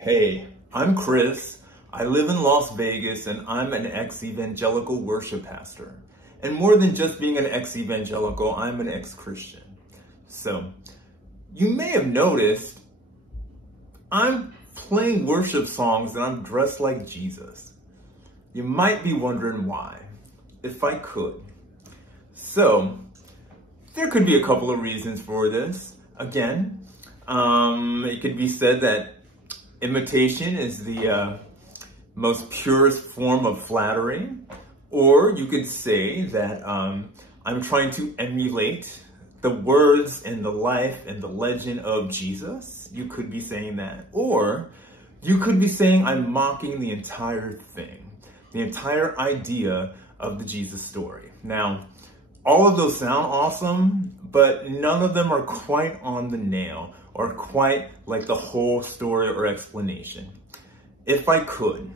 Hey, I'm Chris. I live in Las Vegas and I'm an ex-evangelical worship pastor. And more than just being an ex-evangelical, I'm an ex-Christian. So, you may have noticed I'm playing worship songs and I'm dressed like Jesus. You might be wondering why, if I could. So, there could be a couple of reasons for this. Again, it could be said that imitation is the most purest form of flattery. Or you could say that I'm trying to emulate the words and the life and the legend of Jesus. You could be saying that. Or you could be saying I'm mocking the entire thing, the entire idea of the Jesus story. Now, all of those sound awesome, but none of them are quite on the nail or quite like the whole story or explanation. If I could.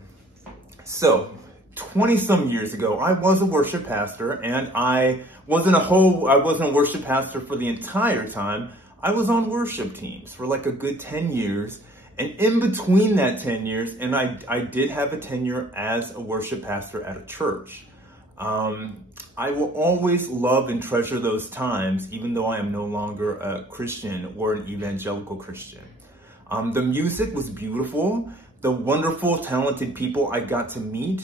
So, 20 some years ago, I was a worship pastor, and I wasn't a worship pastor for the entire time. I was on worship teams for like a good 10 years. And in between that 10 years, and I did have a tenure as a worship pastor at a church. I will always love and treasure those times, even though I am no longer a Christian or an evangelical Christian. The music was beautiful. The wonderful, talented people I got to meet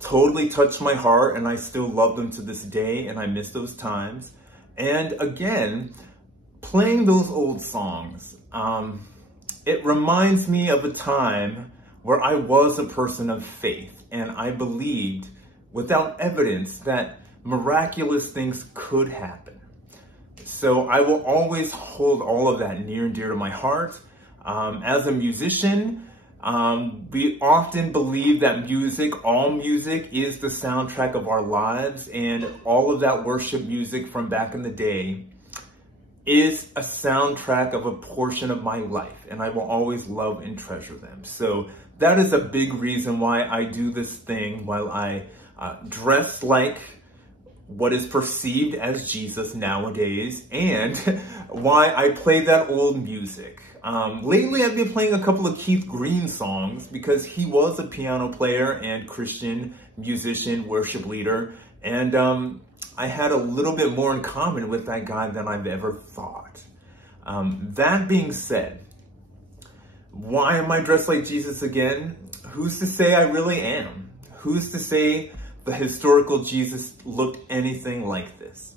totally touched my heart, and I still love them to this day, and I miss those times. And again, playing those old songs, it reminds me of a time where I was a person of faith, and I believed without evidence that miraculous things could happen. So I will always hold all of that near and dear to my heart. As a musician, we often believe that all music is the soundtrack of our lives, and all of that worship music from back in the day is a soundtrack of a portion of my life, and I will always love and treasure them. So that is a big reason why I do this thing while I dress like what is perceived as Jesus nowadays, and why I play that old music. Lately, I've been playing a couple of Keith Green songs because he was a piano player and Christian musician, worship leader, and I had a little bit more in common with that guy than I've ever thought. That being said, why am I dressed like Jesus again? Who's to say I really am? Who's to say the historical Jesus looked anything like this?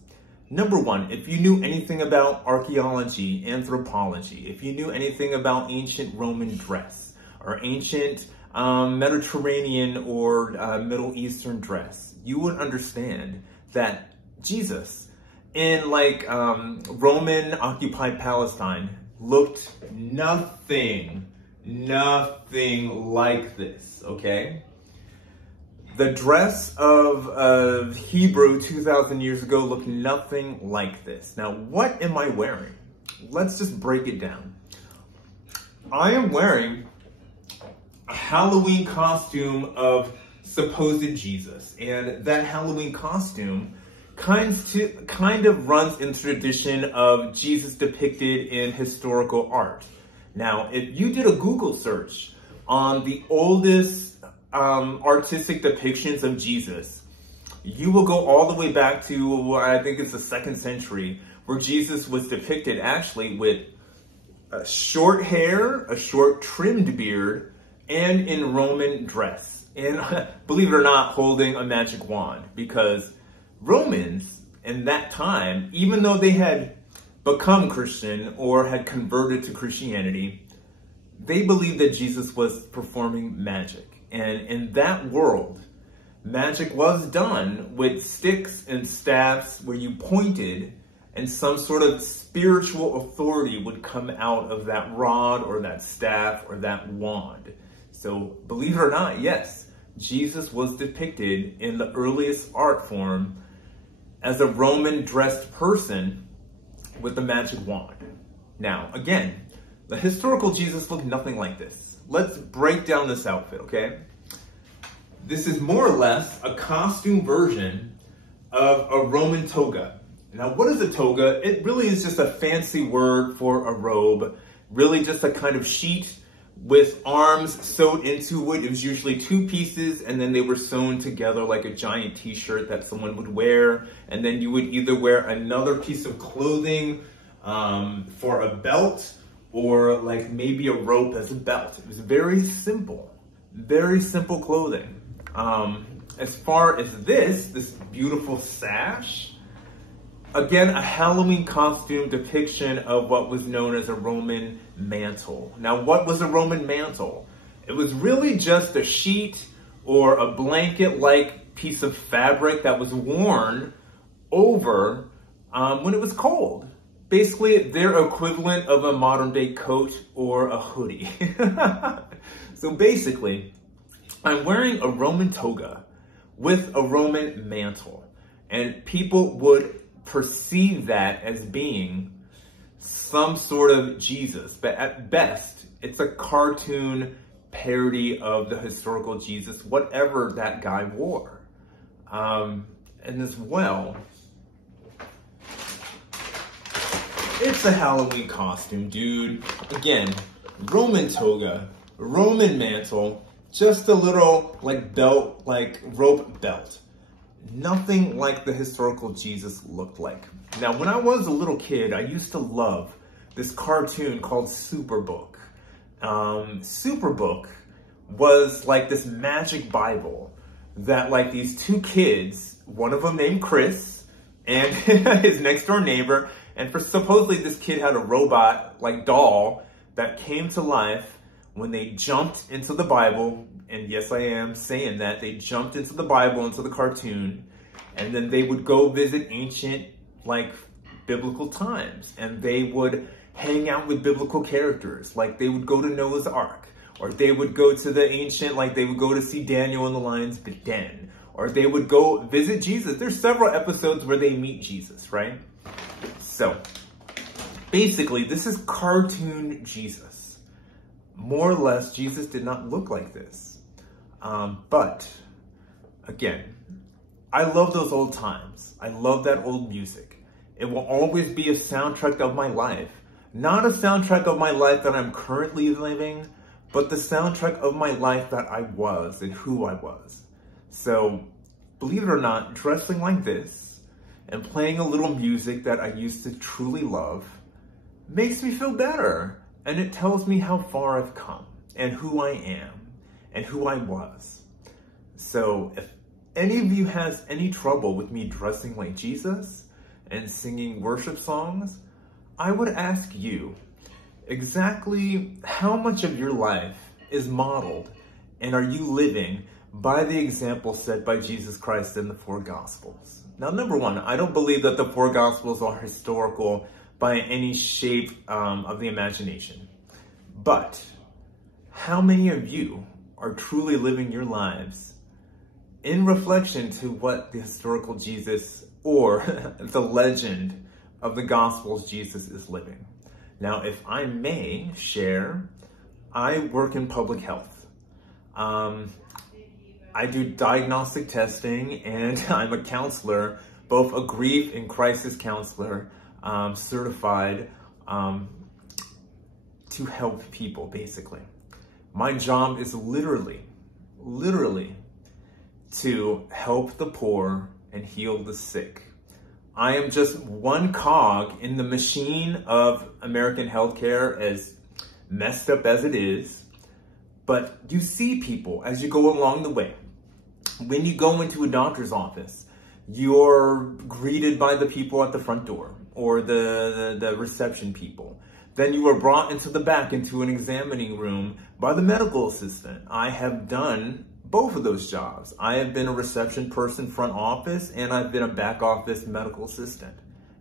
Number one, if you knew anything about archaeology, anthropology, if you knew anything about ancient Roman dress or ancient Mediterranean or Middle Eastern dress, you would understand that Jesus in like Roman occupied Palestine looked nothing like this, okay? The dress of Hebrew 2,000 years ago looked nothing like this. Now, what am I wearing? Let's just break it down. I am wearing a Halloween costume of supposed Jesus. And that Halloween costume kind of runs in tradition of Jesus depicted in historical art. Now, if you did a Google search on the oldest artistic depictions of Jesus, you will go all the way back to, I think it's the 2nd century, where Jesus was depicted actually with a short hair, a short trimmed beard, and in Roman dress. And believe it or not, holding a magic wand, because Romans in that time, even though they had become Christian or had converted to Christianity, they believed that Jesus was performing magic. And in that world, magic was done with sticks and staffs where you pointed and some sort of spiritual authority would come out of that rod or that staff or that wand. So believe it or not, yes, Jesus was depicted in the earliest art form as a Roman dressed person with a magic wand. Now, again, the historical Jesus looked nothing like this. Let's break down this outfit, okay? This is more or less a costume version of a Roman toga. Now, what is a toga? It really is just a fancy word for a robe, really just a kind of sheet with arms sewed into it. It was usually two pieces, and then they were sewn together like a giant t-shirt that someone would wear. And then you would either wear another piece of clothing for a belt, or like maybe a rope as a belt. It was very simple clothing. As far as this beautiful sash, again, a Halloween costume depiction of what was known as a Roman mantle. Now, what was a Roman mantle? It was really just a sheet or a blanket-like piece of fabric that was worn over when it was cold. Basically, their equivalent of a modern-day coat or a hoodie. So basically, I'm wearing a Roman toga with a Roman mantle, and people would perceive that as being some sort of Jesus, but at best, it's a cartoon parody of the historical Jesus, whatever that guy wore. And as well, it's a Halloween costume, dude. Again, Roman toga, Roman mantle, just a little like belt, like rope belt. Nothing like the historical Jesus looked like. Now, when I was a little kid, I used to love this cartoon called Superbook. Superbook was like this magic Bible that like these two kids, one of them named Chris and his next door neighbor, and supposedly this kid had a robot like doll that came to life when they jumped into the Bible. And yes, I am saying that. They jumped into the Bible, into the cartoon, and then they would go visit ancient, like, biblical times. And they would hang out with biblical characters. Like, they would go to Noah's Ark. Or they would go to the ancient, like, they would go to see Daniel in the lion's den. Or they would go visit Jesus. There's several episodes where they meet Jesus, right? So, basically, this is cartoon Jesus. More or less, Jesus did not look like this. But, again, I love those old times. I love that old music. It will always be a soundtrack of my life. Not a soundtrack of my life that I'm currently living, but the soundtrack of my life that I was and who I was. So, believe it or not, dressing like this and playing a little music that I used to truly love makes me feel better. And it tells me how far I've come and who I am and who I was. So if any of you has any trouble with me dressing like Jesus and singing worship songs, I would ask you exactly how much of your life is modeled and are you living by the example set by Jesus Christ in the four Gospels. Now, number one, I don't believe that the four Gospels are historical by any shape of the imagination. But how many of you are truly living your lives in reflection to what the historical Jesus or the legend of the Gospels Jesus is living? Now, if I may share, I work in public health. I do diagnostic testing, and I'm a counselor, both a grief and crisis counselor, certified to help people, basically. My job is literally to help the poor and heal the sick. I am just one cog in the machine of American healthcare, as messed up as it is. But you see people as you go along the way. When you go into a doctor's office, you're greeted by the people at the front door or the reception people. Then you are brought into the back into an examining room by the medical assistant. I have done both of those jobs. I have been a reception person, front office, and I've been a back office medical assistant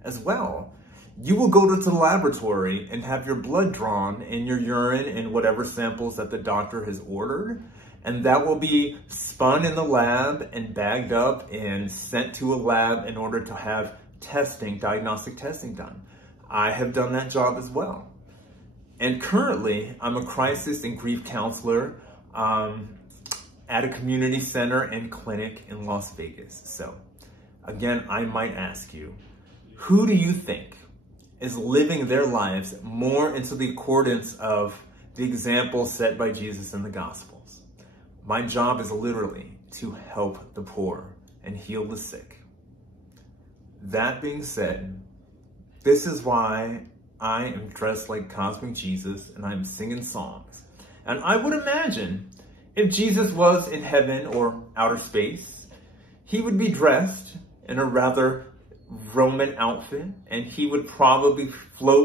as well. You will go to the laboratory and have your blood drawn and your urine and whatever samples that the doctor has ordered. And that will be spun in the lab and bagged up and sent to a lab in order to have testing, diagnostic testing done. I have done that job as well. And currently, I'm a crisis and grief counselor at a community center and clinic in Las Vegas. So, again, I might ask you, who do you think is living their lives more into the accordance of the example set by Jesus in the Gospels. My job is literally to help the poor and heal the sick. That being said, this is why I am dressed like Cosmic Jesus and I'm singing songs. And I would imagine if Jesus was in heaven or outer space, he would be dressed in a rather Roman outfit and he would probably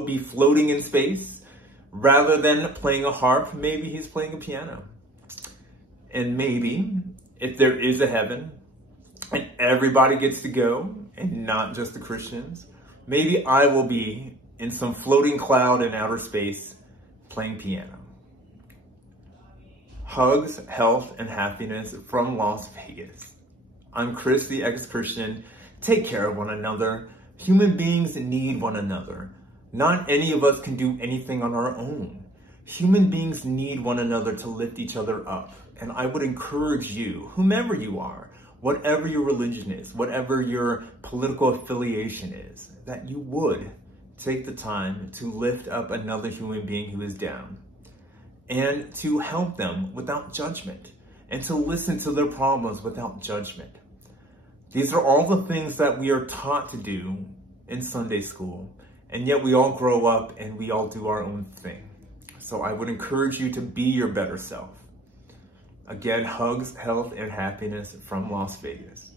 be floating in space. Rather than playing a harp, maybe he's playing a piano. And maybe if there is a heaven and everybody gets to go and not just the Christians, maybe I will be in some floating cloud in outer space playing piano. Hugs, health, and happiness from Las Vegas. I'm Chris, the ex-Christian. Take care of one another. Human beings need one another. Not any of us can do anything on our own. Human beings need one another to lift each other up. And I would encourage you, whomever you are, whatever your religion is, whatever your political affiliation is, that you would take the time to lift up another human being who is down and to help them without judgment and to listen to their problems without judgment. These are all the things that we are taught to do in Sunday school, and yet we all grow up and we all do our own thing. So I would encourage you to be your better self. Again, hugs, health, and happiness from Las Vegas.